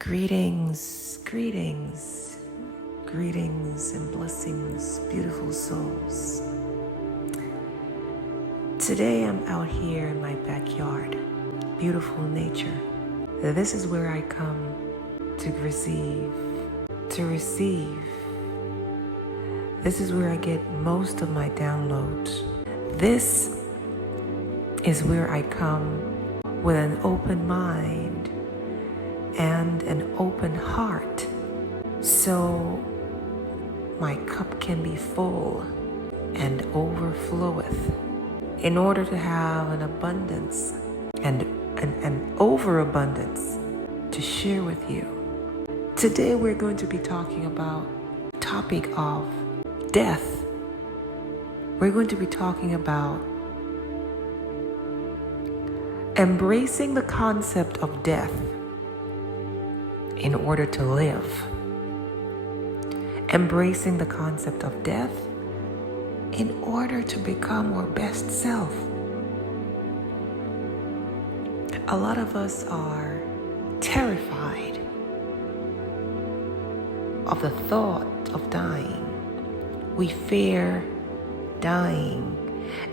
Greetings, greetings, greetings and blessings, beautiful souls. Today I'm out here in my backyard, beautiful nature. This is where I come to receive. This is where I get most of my downloads. This is where I come with an open mind and an open heart, so my cup can be full and overfloweth, in order to have an abundance and an overabundance to share with you. Today we're going to be talking about the topic of death. We're going to be talking about embracing the concept of death in order to live. Embracing the concept of death in order to become our best self. A lot of us are terrified of the thought of dying. We fear dying.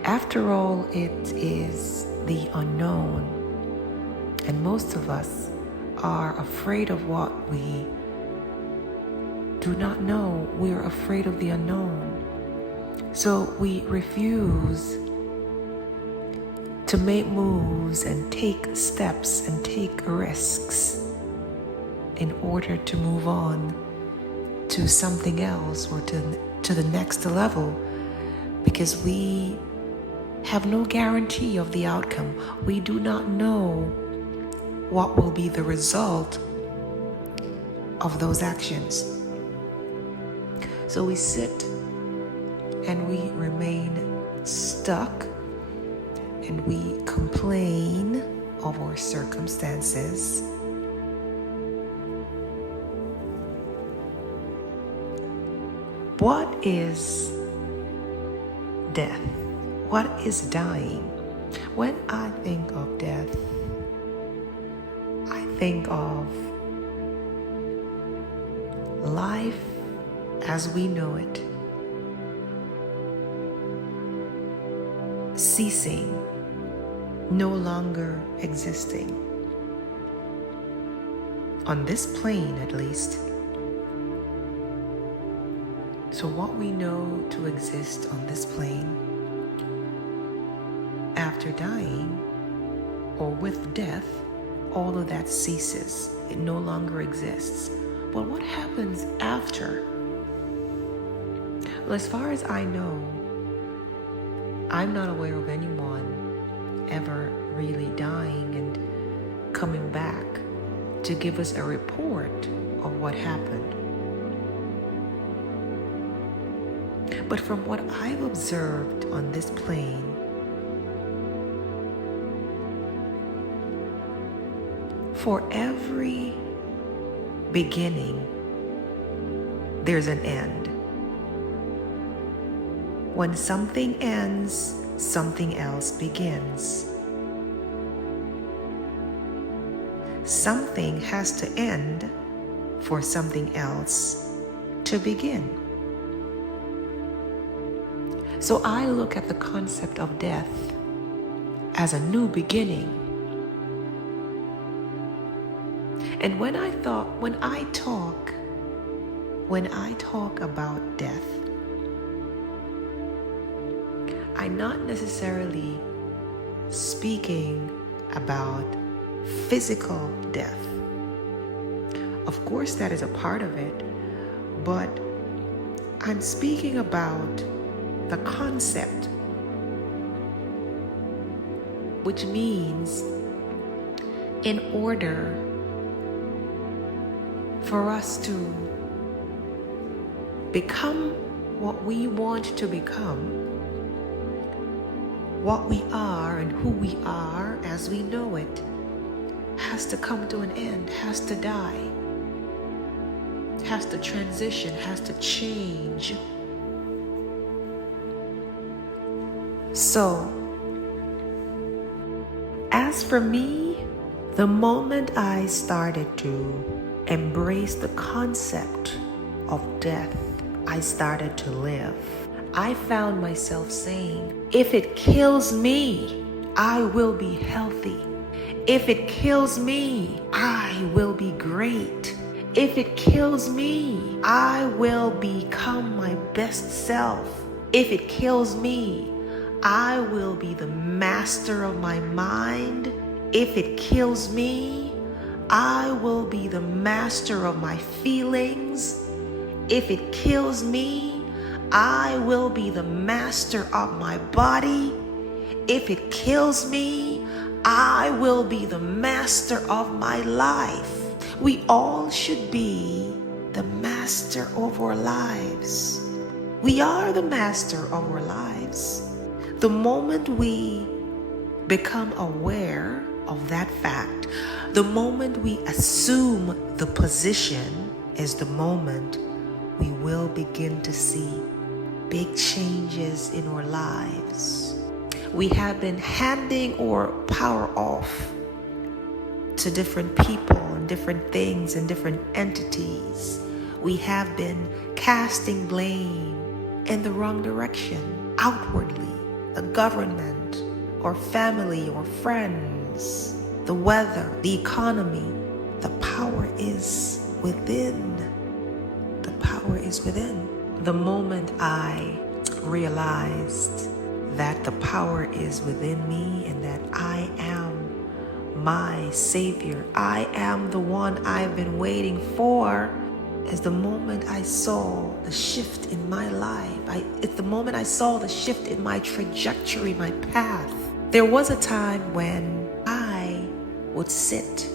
After all, it is the unknown, and most of us are afraid of what we do not know. We're afraid of the unknown. So we refuse to make moves and take steps and take risks in order to move on to something else or to the next level, because we have no guarantee of the outcome. We do not know what will be the result of those actions. So we sit and we remain stuck, and we complain of our circumstances. What is death? What is dying? When I think of death, I think of life as we know it ceasing, no longer existing. On this plane, at least. So what we know to exist on this plane, after dying or with death, all of that ceases. It no longer exists. But what happens after? Well, as far as I know, I'm not aware of anyone ever really dying and coming back to give us a report of what happened. But from what I've observed on this plane, for every beginning, there's an end. When something ends, something else begins. Something has to end for something else to begin. So I look at the concept of death as a new beginning. And when I talk about death, I'm not necessarily speaking about physical death. Of course, that is a part of it, but I'm speaking about the concept, which means in order for us to become what we want to become, what we are and who we are as we know it has to come to an end, has to die, has to transition, has to change. So, as for me, the moment I started to embraced the concept of death, I started to live. I found myself saying, if it kills me, I will be healthy. If it kills me, I will be great. If it kills me, I will become my best self. If it kills me, I will be the master of my mind. If it kills me, I will be the master of my feelings. If it kills me, I will be the master of my body. If it kills me, I will be the master of my life. We all should be the master of our lives. We are the master of our lives. The moment we become aware of that fact, the moment we assume the position, is the moment we will begin to see big changes in our lives. We have been handing our power off to different people and different things and different entities. We have been casting blame in the wrong direction, outwardly. The government, or family, or friends, the weather, the economy. The power is within. The power is within. The moment I realized that the power is within me and that I am my savior, I am the one I've been waiting for, is the moment I saw the shift in my life. It's the moment I saw the shift in my trajectory, my path. There was a time when I would sit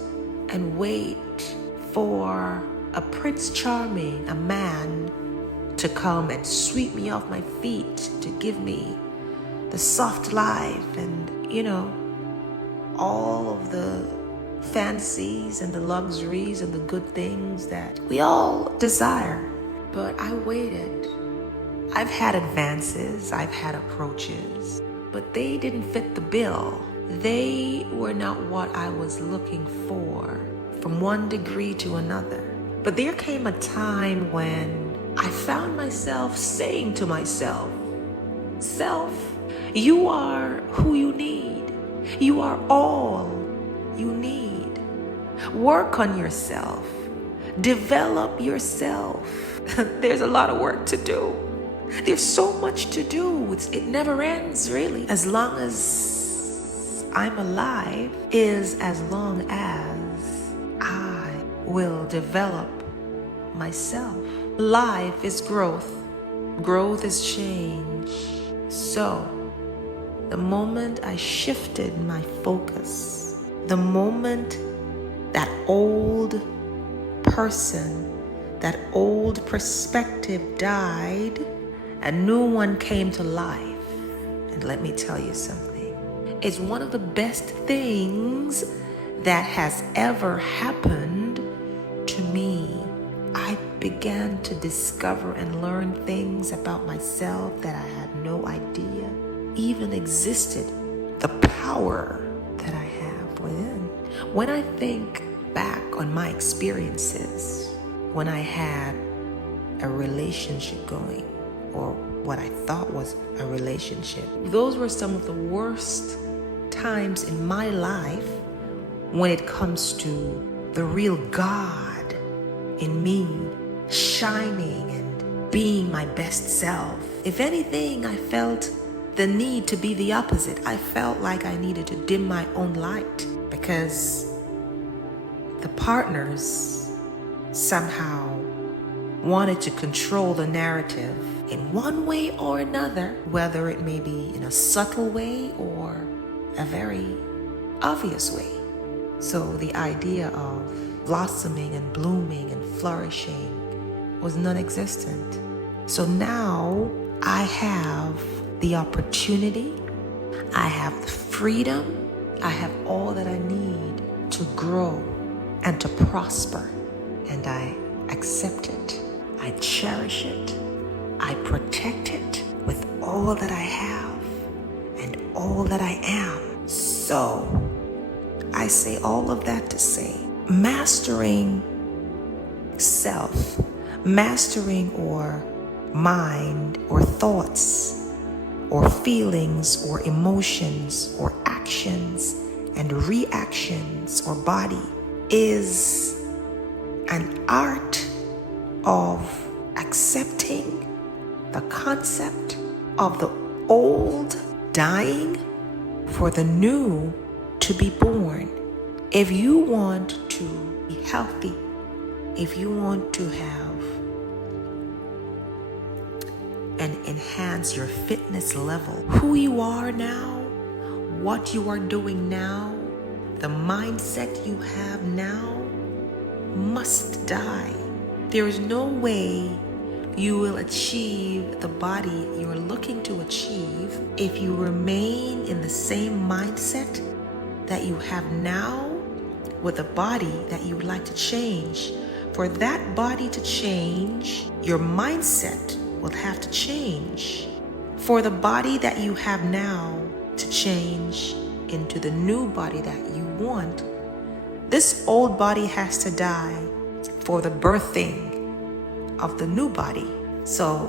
and wait for a Prince Charming, a man, to come and sweep me off my feet, to give me the soft life and, all of the fantasies and the luxuries and the good things that we all desire. But I waited. I've had advances, I've had approaches, but they didn't fit the bill. They were not what I was looking for, from one degree to another. But there came a time when I found myself saying to myself, self, you are who you need. You are all you need. Work on yourself. Develop yourself. There's a lot of work to do. There's so much to do. It never ends, really. As long as I'm alive is as long as I will develop myself. Life is growth. Growth is change. So, the moment I shifted my focus, the moment that old person, that old perspective died, a new one came to life. And let me tell you something. It's one of the best things that has ever happened to me. I began to discover and learn things about myself that I had no idea even existed. The power that I have within. When I think back on my experiences, when I had a relationship going, or what I thought was a relationship, those were some of the worst times in my life when it comes to the real God in me shining and being my best self. If anything, I felt the need to be the opposite. I felt like I needed to dim my own light because the partners somehow wanted to control the narrative in one way or another, whether it may be in a subtle way or a very obvious way. So the idea of blossoming and blooming and flourishing was non-existent. So now I have the opportunity, I have the freedom, I have all that I need to grow and to prosper. And I accept it, I cherish it, I protect it with all that I have and all that I am. So I say all of that to say, mastering self, mastering or mind or thoughts or feelings or emotions or actions and reactions or body is an art of accepting the concept of the old dying for the new to be born. If you want to be healthy, if you want to have and enhance your fitness level, who you are now, what you are doing now, the mindset you have now must die. There is no way you will achieve the body you're looking to achieve if you remain in the same mindset that you have now with a body that you would like to change. For that body to change, your mindset will have to change. For the body that you have now to change into the new body that you want, this old body has to die for the birthing of the new body. So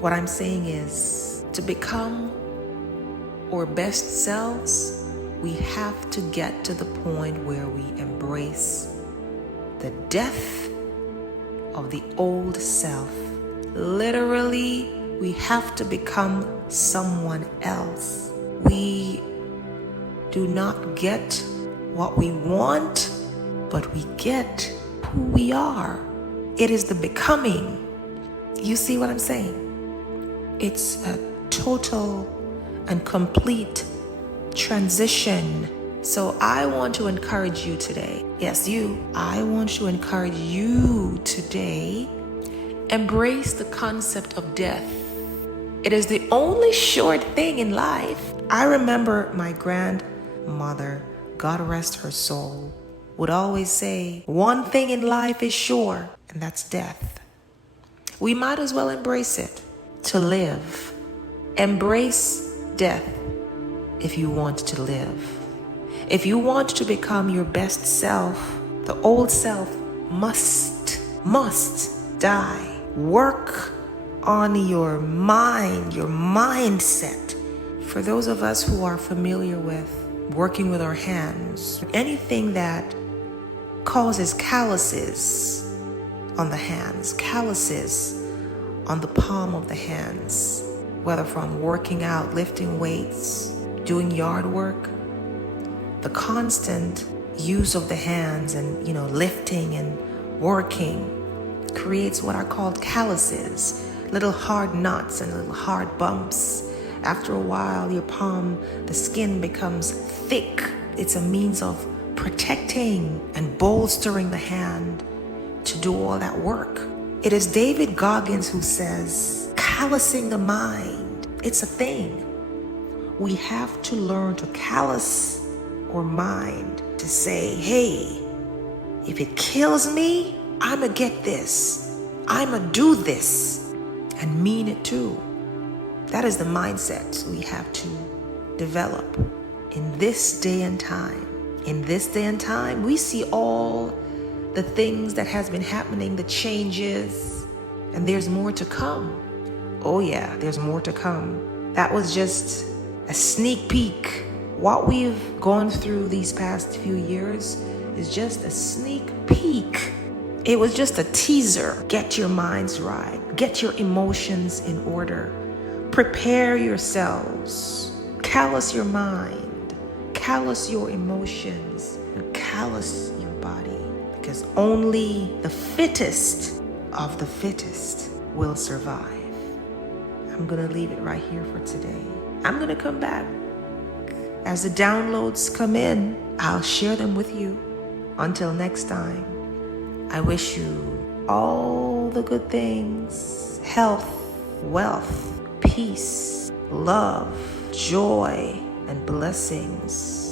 what I'm saying is, to become our best selves, we have to get to the point where we embrace the death of the old self. Literally, we have to become someone else. We do not get what we want, but we get who we are. It is the becoming. You see what I'm saying? It's a total and complete transition. So I want to encourage you today. Yes, you. I want to encourage you today. Embrace the concept of death. It is the only short thing in life. I remember my grandmother, God rest her soul, would always say, one thing in life is sure, and that's death. We might as well embrace it to live. Embrace death if you want to live. If you want to become your best self, the old self must die. Work on your mind, your mindset. For those of us who are familiar with working with our hands, anything that causes calluses on the hands, calluses on the palm of the hands, whether from working out, lifting weights, doing yard work, the constant use of the hands and, lifting and working creates what are called calluses, little hard knots and little hard bumps. After a while, your palm, the skin becomes thick. It's a means of protecting and bolstering the hand to do all that work. It is David Goggins who says, callousing the mind, it's a thing. We have to learn to callous our mind to say, hey, if it kills me, I'ma get this. I'ma do this and mean it too. That is the mindset we have to develop in this day and time. In this day and time, we see all the things that has been happening, the changes, and there's more to come. Oh yeah, there's more to come. That was just a sneak peek. What we've gone through these past few years is just a sneak peek. It was just a teaser. Get your minds right. Get your emotions in order. Prepare yourselves. Callous your mind. Callous your emotions. And callous your body. Because only the fittest of the fittest will survive. I'm going to leave it right here for today. I'm going to come back. As the downloads come in, I'll share them with you. Until next time, I wish you all the good things, health, wealth, peace, love, joy, and blessings.